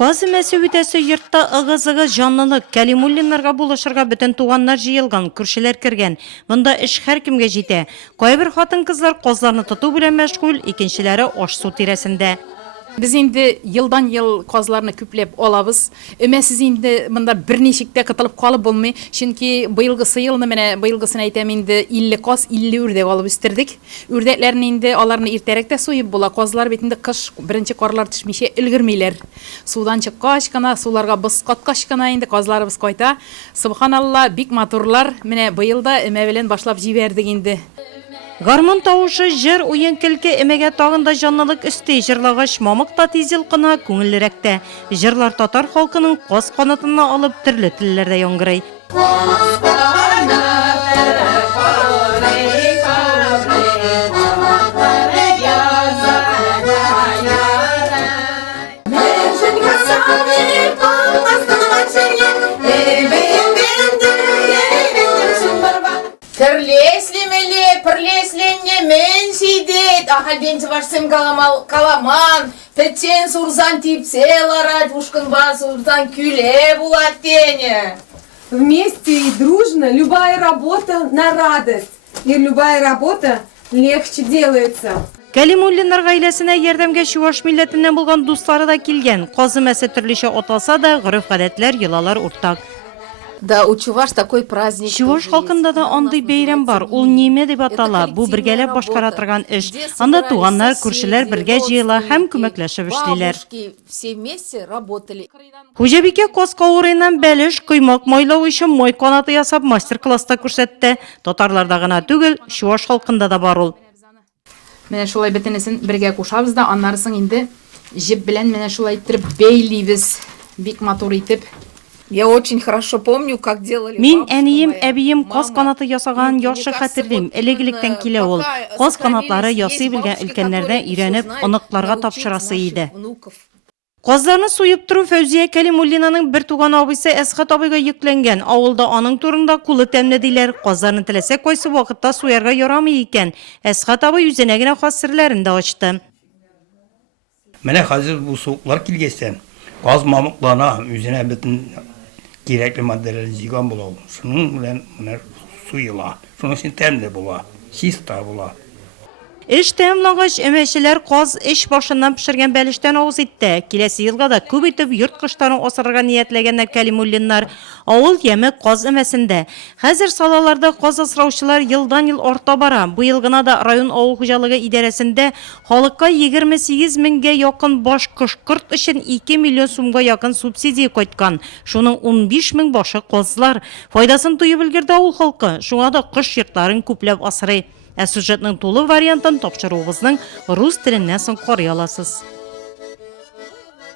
Казы мәсеүдәсе йортта ығызығы жанлылық, Кәлимуллинларға булышырға бөтен туғаннар жиылған, күршелер кірген. Мұнда іш һәр кемгә җитә. Кайбер хатын-кызлар казларны тоту белән мәшгуль, икенчеләре аш-су тирәсендә. Biz indi yıldan yıl kozlarını küplep olabız. Siz indi bunda bir neşikte katılıp kalıp bulmay. Çünkü bıyılgısı yılını mene bıyılgısını aytam indi 50 koz 50 ürdek alıp üstirdik. Ürdeklerini indi alarını irterek de suyup bula. Kozlar betinde kış birinci korlar düşmüşe ilgirmeyler. Sudan çıkkaş kana sularga bız katkaş kana indi kozlarımız koyta. Subhanallah bik motorlar mene bıyılda bilen başlap jiberdik indi. Гармон тавышы жыр уен келке эмеге тагында жанлылык өсте жырлагыш мамыкта тизил кына күңеллерәктә. Жырлар татар халкының каз канатына алып төрле телләрдә яңгырый. Пірлесленне мен шейдет, ахалден жывашсым каламан, пәтчен сурзан типселарат, ушкынба сурзан күле булат тене. Вместе и дружно любая работа на радость, и любая работа легче делается. Кәлимуллиннар гаиләсенә ярдәмгә чуаш милләтеннән булган дуслары да килгән. Казы мәсе төрлечә аталса да, гореф-гадәтләр, йолалар уртак. Да, у чуваш такой праздник. Чуваш халкында да андый бәйрәм бар. Ул неме дип атала. Бу бергәләп башкара торган эш. Анда туганнар, күршеләр бергә җыела һәм күмәкләшеп эшлиләр. Все вместе работали. Хуҗабикә каз кавырыннан бәлеш, коймак майлау өчен май канаты ясап мастер-класста күрсәтте. Татарларда гына түгел, чуваш халкында да бар ул. Менә шулай бетенесен бергә кушабыз да, аннарысын инде җеп белән менә шулай итеп бәйлибез. Бик матур итеп. Я очень хорошо помню, как делали. Мин әнием, әбием каз канаты ясаган яхшы хәтерлим. Элек-электән килә ул. Каз канатлары ясый белгән өлкәннәрдән өйрәнеп, оныкларга тапшырасы иде. Казларны суеп туру Фәүзия Кәлимуллинаның бер туган абыйсы Әсхат абыйга йөкләнгән. Авылда аның турында кулы тәмле диләр. Казларны теләсә кайсы вакытта суярга ярамый икән. Әсхат абый үзенә генә хас серләрен дә ачты. Менә хәзер бу суыклар килгәсән, каз мамыклана, үзенә бөтен кирәкле матдәләр җыйган була. Шуның белән менә суйыла. Шуның өчен тәмле була, чиста була. Эш тәмамлагач, әмәчеләр каз эш башыннан пешергән бәлештән авыз итте. Киләсе елга да күп итеп йорт кошларын асырырга ниятләгәннәр Кәлимуллиннар. Авыл яме каз әмәсендә. Хәзер салаларда каз асраучылар елдан-ел арта бара. Бу ел гына да район авыл хуҗалыгы идарәсендә халыкка 28 меңгә якын баш кышкырт өчен 2 миллион сумга якын субсидия кайткан. Шуның 15 мең башы казлар. Файдасын туеп өлгерде авыл халкы. Шуңа да кыш йортларын күпләп асрый. Сюжетның тулы вариантын тапшыруыбызның рус теленнән соң карый аласыз.